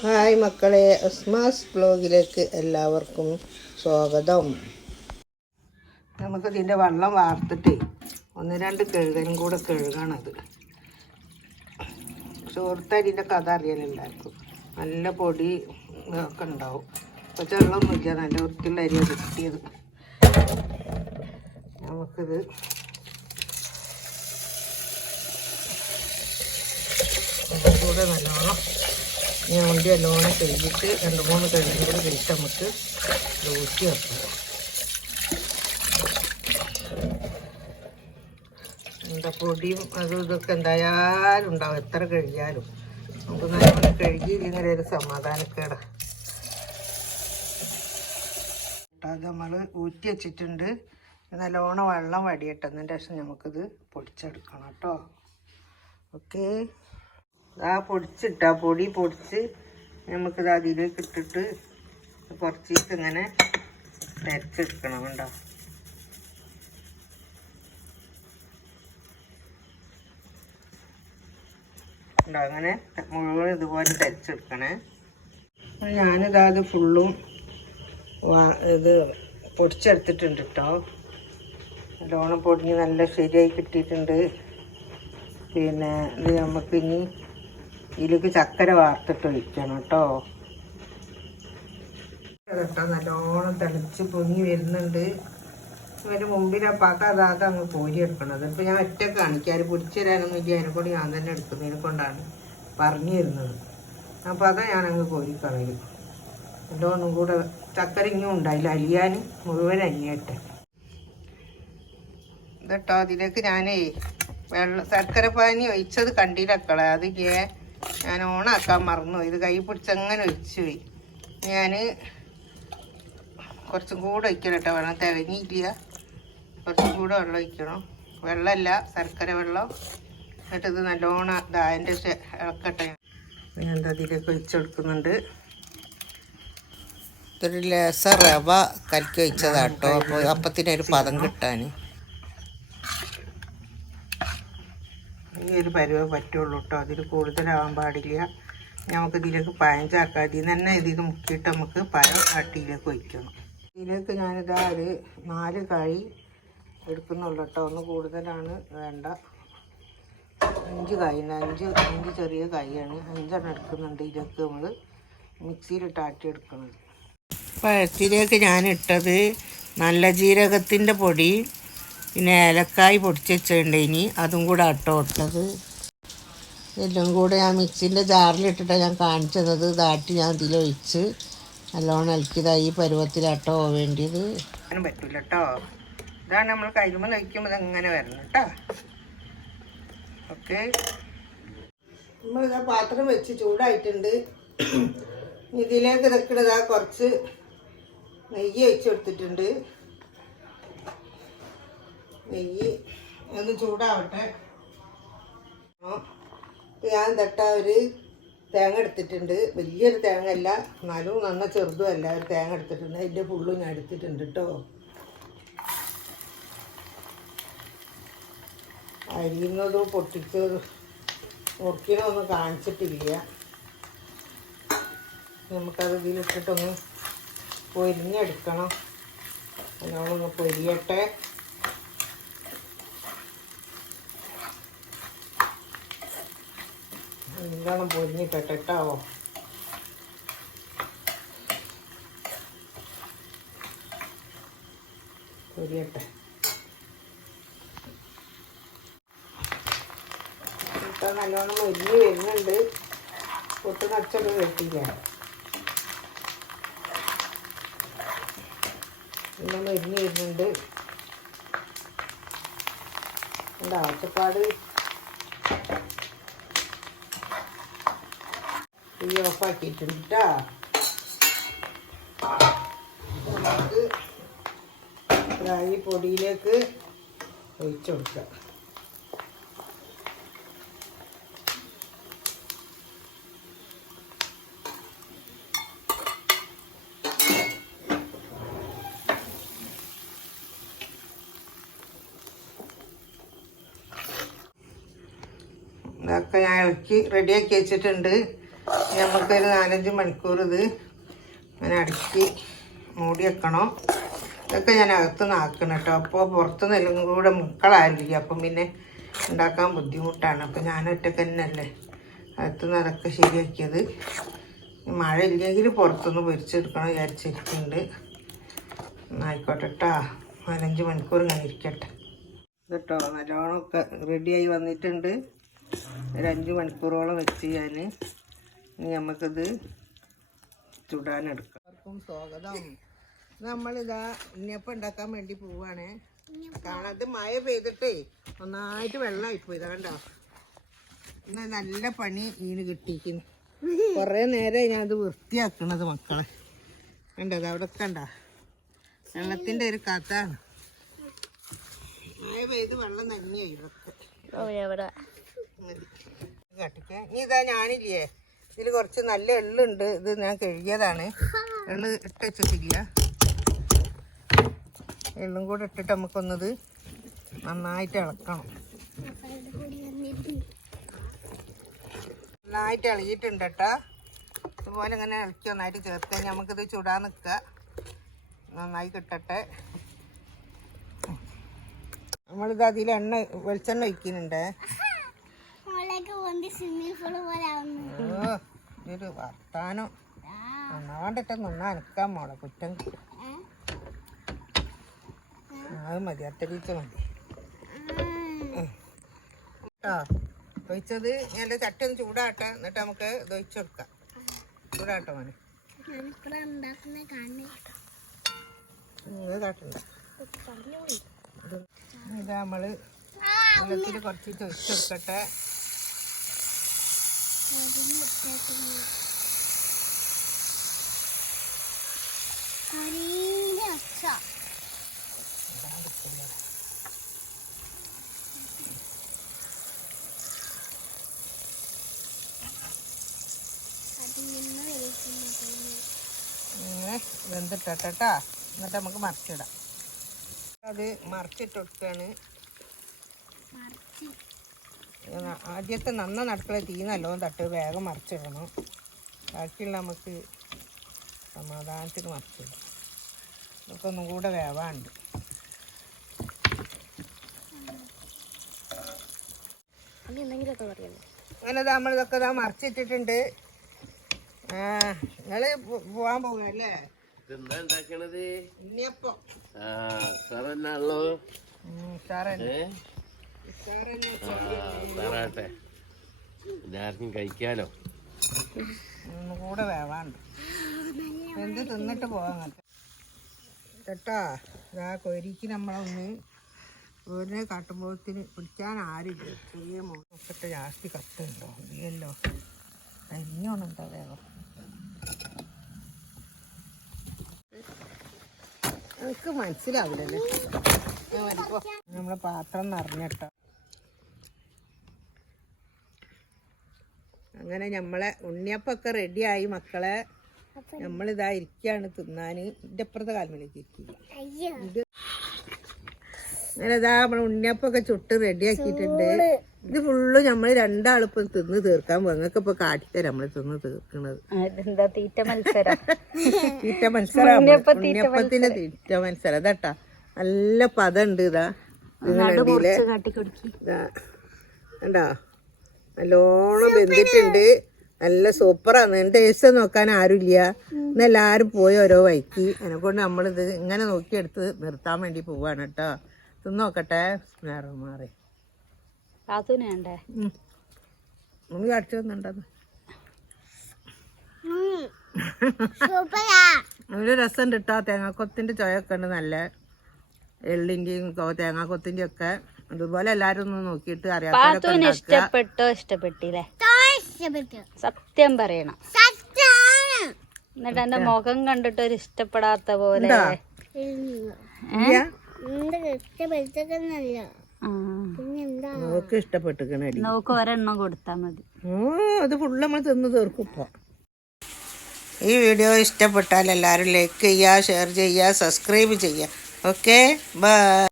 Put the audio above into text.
Hi മക്കളെ അസ്മാസ് ബ്ലോഗിലേക്ക് എല്ലാവർക്കും സ്വാഗതം. നമുക്ക് ഇതിന്റെ വെള്ളം വാർത്തിട്ട് ഒന്ന് രണ്ട് കഴുകനും കൂടെ കഴുകണത് ചോർത്തരിന്റെ കഥ അറിയാലോ നല്ല പൊടി ഒക്കെ ഉണ്ടാവും. പക്ഷെ വെള്ളമൊന്നുമില്ല നല്ല വൃത്തിയുള്ള അരിയാണ് കിട്ടിയത്. നമുക്കിത് കൂടെ നല്ലോണം ഞാൻ ഉണ്ടി നല്ലോണം കഴുകിയിട്ട് രണ്ട് മൂന്ന് കഴുകും കൂടെ കഴിച്ച് നമുക്ക് ഊറ്റി വെക്കണം എന്താ പൊടിയും അതും ഇതൊക്കെ എന്തായാലും ഉണ്ടാവും. എത്ര കഴുകിയാലും. നമുക്ക് നല്ലോണം കഴുകിയില്ലെങ്കിൽ ഒരു സമാധാനക്കേടാ. അത് നമ്മൾ ഊറ്റി വെച്ചിട്ടുണ്ട്. നല്ലോണം വെള്ളം വടിയിട്ടതിന് ശേഷം നമുക്കിത് പൊടിച്ചെടുക്കണം കേട്ടോ. ഓക്കേ. ആ പൊടിച്ചിട്ട പൊടി പൊടിച്ച് നമുക്കിത് അതിലേക്ക് ഇട്ടിട്ട് കുറച്ച് ഇങ്ങനെ തരച്ചെടുക്കണം കണ്ടോ? ഉണ്ടോ അങ്ങനെ മുഴുവൻ ഇതുപോലെ തരച്ചെടുക്കണേ ഞാനിതാ അത് ഫുള്ളും ഇത് പൊടിച്ചെടുത്തിട്ടുണ്ട് കേട്ടോ നല്ലോണം പൊടിഞ്ഞ് നല്ല ശരിയായി കിട്ടിയിട്ടുണ്ട്. പിന്നെ ഇത് നമുക്ക് ഇനി ഇതിലേക്ക് ചക്കര വാർത്തിട്ട് ഒഴിക്കണം കേട്ടോ. കേട്ടോ നല്ലോണം തിളച്ച് പൊങ്ങി വരുന്നുണ്ട്. ഇവർ മുമ്പിൽ ആ പാക്ക അതാത് അങ്ങ് കോരി എടുക്കണത്. ഞാൻ ഒറ്റ കാണിക്കാൻ പൊടിച്ചു തരാനൊന്നും ഇല്ല അതിനെ കൊണ്ട് ഞാൻ തന്നെ എടുക്കുന്നതിനെ കൊണ്ടാണ് പറഞ്ഞു തരുന്നത്. അപ്പോൾ അതാ ഞാനങ്ങ് കോരി കളയും. നല്ലോണം കൂടെ ചക്കര ഇങ്ങും ഉണ്ടായില്ല. അലിയാൻ മുഴുവൻ അലിയട്ടെ. ഇതട്ടോ അതിലേക്ക് ഞാനേ വെള്ളം ശർക്കര പാനി ഒഴിച്ചത് കണ്ടില്ലക്കളെ അത് കേ ഞാൻ ഓണാക്കാൻ മറന്നു. ഇത് കൈ പിടിച്ചങ്ങനെ ഒഴിച്ചു പോയി. ഞാൻ കുറച്ചും കൂടെ ഒഴിക്കണം കേട്ടോ. വെള്ളം തികഞ്ഞില്ല. കുറച്ചും കൂടെ വെള്ളം ഒഴിക്കണം. വെള്ളമല്ല ശർക്കര വെള്ളം. എന്നിട്ട് ഇത് നല്ലോണം അതിന്റെ ഇളക്കട്ടെ. ഞാൻ എന്താ ഒഴിച്ചു ഒഴിച്ചെടുക്കുന്നുണ്ട് ഇതൊരു ലേസ റവ കലക്കി വെച്ചതാട്ടോ അപ്പോൾ അപ്പത്തിനൊരു പദം കിട്ടാൻ ഈ ഒരു പരുവ പറ്റുള്ളൂ കേട്ടോ. അതിൽ കൂടുതലാവാൻ പാടില്ല. നമുക്ക് ഇതിലേക്ക് പഴം നിന്ന് തന്നെ ഇതിൽ മുക്കിയിട്ട് നമുക്ക് പഴം അട്ടിയിലേക്ക് ഒഴിക്കണം. ഇതിലേക്ക് ഞാനിതാ ഒരു നാല് കായി എടുക്കുന്നുള്ളൂ കേട്ടോ. ഒന്ന് കൂടുതലാണ് വേണ്ട. അഞ്ച് കായുണ്ട് അഞ്ച് അഞ്ച് ചെറിയ കായാണ്. അഞ്ചെണ്ണം എടുക്കുന്നുണ്ട് ഇതിലേക്ക് നമ്മൾ മിക്സിയിലിട്ട് ആട്ടി എടുക്കുന്നത്. പഴത്തിലേക്ക് ഞാൻ ഇട്ടത് നല്ല ജീരകത്തിന്റെ പൊടി പിന്നെ ഏലക്കായ് പൊടിച്ച് വെച്ചിട്ടുണ്ട് ഇനി. അതും കൂടെ അട്ടോ ഇട്ടത്. എല്ലാം കൂടെ ഞാൻ മിക്സിന്റെ ജാറിലിട്ടിട്ടാണ് ഞാൻ കാണിച്ചു തന്നത് ഇതാട്ടി ഞാൻ ഇതിലൊഴിച്ച് നല്ലോണം ഇളക്കിയതായി ഈ പരുവത്തിലാട്ടോ വേണ്ടിയത്. അങ്ങനെ പറ്റില്ല കേട്ടോ ഇതാണ് നമ്മൾ കരിമ കഴിക്കുമ്പോൾ അങ്ങനെ വരണം കേട്ടോ. ഓക്കെ. നമ്മളിതാ പാത്രം വെച്ച് ചൂടായിട്ടുണ്ട്. ഇതിലേക്ക് ഇതൊക്കെ ഇടാ കുറച്ച് നെയ്യ് ഒഴിച്ച് കൊടുത്തിട്ടുണ്ട്. നെയ്യ് ഒന്ന് ചൂടാവട്ടെ. ഞാൻ തട്ട ഒരു തേങ്ങ എടുത്തിട്ടുണ്ട്. വലിയൊരു തേങ്ങ അല്ല എന്നാലും നന്ന ചെറുതും അല്ല ഒരു തേങ്ങ എടുത്തിട്ടുണ്ട്. അതിന്റെ ഫുള്ളും ഞാൻ എടുത്തിട്ടുണ്ട് കേട്ടോ അരിയുന്നതും പൊട്ടിച്ചതും മുറിക്കണമൊന്നും കാണിച്ചിട്ടില്ല. നമുക്കത് ഇതിലിട്ടിട്ടൊന്ന് പൊരിഞ്ഞെടുക്കണം. നല്ലോണം പൊരിയട്ടെ. നല്ലോണം പൊരിഞ്ഞിട്ടെ കേട്ടോ പൊരിയട്ടെ. ഇപ്പൊ നല്ലോണം മൊരിഞ്ഞ് വരുന്നുണ്ട്. പൊട്ട് നിറച്ചൊക്കെ കെട്ടിയില്ല എല്ലാം മരുന്ന് വരുന്നുണ്ട്. എന്താ ആവശ്യപ്പാട് തീ ഓഫാക്കിയിട്ടുണ്ട് കേട്ടോ നമുക്ക് പൊടിയിലേക്ക് ഒഴിച്ചു കൊടുക്കാം ഇതൊക്കെ ഞാൻ ഇളക്കി റെഡിയാക്കി വെച്ചിട്ടുണ്ട്. നമുക്കൊരു നാലഞ്ച് മണിക്കൂർ ഇത് ഇങ്ങനെ അടുക്കി മൂടി വെക്കണം. ഇതൊക്കെ ഞാൻ അകത്ത് നാക്കണം കേട്ടോ. അപ്പോൾ പുറത്ത് നിന്നും കൂടെ മക്കളായിരിക്കും. അപ്പം പിന്നെ ഉണ്ടാക്കാൻ ബുദ്ധിമുട്ടാണ്. അപ്പം ഞാൻ ഒറ്റയ്ക്ക് തന്നെയല്ലേ അകത്തുനിന്ന് അതൊക്കെ ശരിയാക്കിയത്. മഴ ഇല്ലെങ്കിൽ പുറത്തുനിന്ന് പൊരിച്ചെടുക്കണം വിചാരിച്ചിരിക്കുന്നുണ്ട്. ആയിക്കോട്ടെ കേട്ടോ. നാലഞ്ച് മണിക്കൂർ ഇങ്ങനെ ഇരിക്കട്ടെ. കേട്ടോ നല്ലോണമൊക്കെ റെഡിയായി വന്നിട്ടുണ്ട്. ഒരു അഞ്ച് മണിക്കൂറോളം വെച്ച് ഞാൻ ഇനി നമുക്കിത് ചുടാനെടുക്കാം. എല്ലാവർക്കും സ്വാഗതം. നമ്മളിതാ ഉണ്ണിയപ്പം ഉണ്ടാക്കാൻ വേണ്ടി പോവാണ്. കാണാതെ മഴ പെയ്തിട്ടേ നന്നായിട്ട് വെള്ളമായിപ്പോയി. ഇതാ കണ്ടോ? ഇന്ന് നല്ല പണി മീന് കിട്ടിയിരിക്കുന്നു. കുറേ നേരം ഞാൻ അത് വൃത്തിയാക്കണത് മക്കളെ. കണ്ടത് അവിടെ കണ്ട? വെള്ളത്തിന്റെ ഒരു കഥയാണ്. മഴ പെയ്ത് വെള്ളം തന്നെയായി ഇതൊക്കെ മതി. കാട്ടിക്ക്. ഇനി ഇതാ ഞാനില്ലേ? ഇതിൽ കുറച്ച് നല്ല എള്ളുണ്ട്. ഇത് ഞാൻ കഴുകിയതാണ്. എള്ള് ഇട്ട് വെച്ചിട്ടില്ല. എള്ളും കൂടെ ഇട്ടിട്ട് നമുക്കൊന്നത് നന്നായിട്ട് ഇളക്കണം. നന്നായിട്ട് ഇളകിയിട്ടുണ്ട് കേട്ടോ. ഇതുപോലെ ഇങ്ങനെ ഇളക്കി നന്നായിട്ട് ചേർത്ത് കഴിഞ്ഞാൽ നമുക്കിത് ചുടാൻ നിൽക്കുക. നന്നായി കിട്ടട്ടെ. നമ്മളിത് അതിൽ എണ്ണ വെളിച്ചെണ്ണ ഒഴിക്കുന്നുണ്ട്. ഓ ഇതൊരു വർത്താനം. നന്നാണ്ടിട്ട് നിന്നാ അനക്കാൻ മോളെ കുറ്റം. അത് മതി അത്തരീച്ച മതി. കേട്ടോ ഒഴിച്ചത് ഞാൻ ചട്ടി ഒന്ന് ചൂടാട്ടെ എന്നിട്ട് നമുക്ക് ഒഴിച്ചു കൊടുക്കാം. ചൂടാട്ടെ മോനെ. ഇത് നമ്മൾ വെള്ളത്തിൽ കുറച്ച് ഒഴിച്ചു കൊടുക്കട്ടെ. വെന്തിട്ടാ എന്നിട്ട് നമുക്ക് മറിച്ചിടാം. അത് മറിച്ചിട്ട് കൊടുക്കുകയാണ് ഇത് ആദ്യത്തെ നന്ന നടക്കള തീ നല്ലോണം തട്ട് വേഗം മറിച്ചിടണം. ബാക്കിയുള്ള നമുക്ക് സമാധാനത്തിന് മറിച്ചിടാം ഇതൊക്കെ ഒന്നും കൂടെ വേവാണ്ട്. അങ്ങനെ നമ്മൾ ഇതൊക്കെ ഇതാ മറിച്ചിട്ടിട്ടുണ്ട്. ആ നിങ്ങൾ പോവാൻ പോകുന്നല്ലേ എന്താ ഉണ്ടാക്കണത്? ഉണ്ണിയപ്പം. ആ സാറന്നാണല്ലോ ഉം, സാറാട്ടെ എല്ലാവർക്കും കഴിക്കാലോ? കൂടെ വേവാണ്ട്. എന്ത് തിന്നിട്ട് പോവാൻ കേട്ടാ ഇതാ കൊരിക്ക് നമ്മളൊന്ന് ഒരു കാട്ടുമ്പോഴത്തിന് പിടിക്കാൻ ആരില്ല ചെറിയ മോട്ടൊക്കെ ജാസ്തി കത്തുണ്ടോ ഇല്ലല്ലോ. അരിഞ്ഞോണെന്താ വേഗം? എനിക്ക് മനസ്സിലാവില്ലല്ലേ? നമ്മളെ പാത്രം നിറഞ്ഞിട്ടോ. അങ്ങനെ നമ്മളെ ഉണ്ണിയപ്പൊക്കെ റെഡിയായി മക്കളെ. നമ്മളിതാ ഇരിക്കാണ് തിന്നാന്. ഇതിന്റെ അപ്പുറത്തെ കാൽമലേക്ക് ഇരിക്കില്ല. ഇത് അങ്ങനെ ഇതാ നമ്മൾ ഉണ്ണിയപ്പൊക്കെ ചുട്ട് റെഡിയാക്കിയിട്ടുണ്ട്. ഇത് ഫുള്ള് നമ്മൾ രണ്ടാളിപ്പം തിന്ന് തീർക്കാൻ നിങ്ങൾക്ക് ഇപ്പൊ കാട്ടിത്തരാം നമ്മൾ തിന്ന് തീർക്കണത്. എന്താ തീറ്റ മത്സരം? തീറ്റ മത്സരം ഉണ്ണിയപ്പത്തിന്റെ തീറ്റ മത്സരം. ഇതാട്ടാ. നല്ല പദണ്ട് ഇതാ. ഇതിനുള്ളിലെ കാട്ടി കൊടുക്കി ഇതാ. കണ്ടോ? നല്ലോണം വെന്തിട്ടുണ്ട്. നല്ല സൂപ്പറാണ്. ടേസ്റ്റ് നോക്കാൻ ആരുമില്ല. ഇന്ന് എല്ലാവരും പോയി ഓരോ വൈക്ക് അതിനെക്കൊണ്ട് നമ്മളിത് ഇങ്ങനെ നോക്കിയെടുത്ത് നിർത്താൻ വേണ്ടി പോവാണ് കേട്ടോ. തിന്നോക്കട്ടെ നോക്കട്ടെ. മാറി കാത്തൂന് വേണ്ടേ? നമ്മൾ കാണിച്ചു തന്നിട്ടുണ്ടെന്ന്. നല്ല രസം കിട്ടാ. തേങ്ങാക്കൊത്തിന്റെ ചോയൊക്കെ ഉണ്ട്. നല്ല എള്ളിന്റെയും കൊ- തേങ്ങാക്കൊത്തിന്റെയും ഒക്കെ അതുപോലെ എല്ലാരും ഒന്ന് നോക്കിയിട്ട് അറിയാം ഇഷ്ടപ്പെട്ടോ? ഇഷ്ടപ്പെട്ടില്ലേ? സത്യം പറയണം. എന്നിട്ട് എന്റെ മുഖം കണ്ടിട്ട് ഒരു ഇഷ്ടപ്പെടാത്ത പോലെ. നോക്ക് നോക്ക് ഒരെണ്ണം കൊടുത്താ മതി. ഓ അത് ഫുള്ള് നമ്മൾ തിന്ന് തീർക്കും ഇപ്പൊ. ഈ വീഡിയോ ഇഷ്ടപ്പെട്ടാൽ എല്ലാരും ലൈക്ക് ചെയ്യുക ഷെയർ ചെയ്യുക സബ്സ്ക്രൈബ് ചെയ്യുക. Okay bye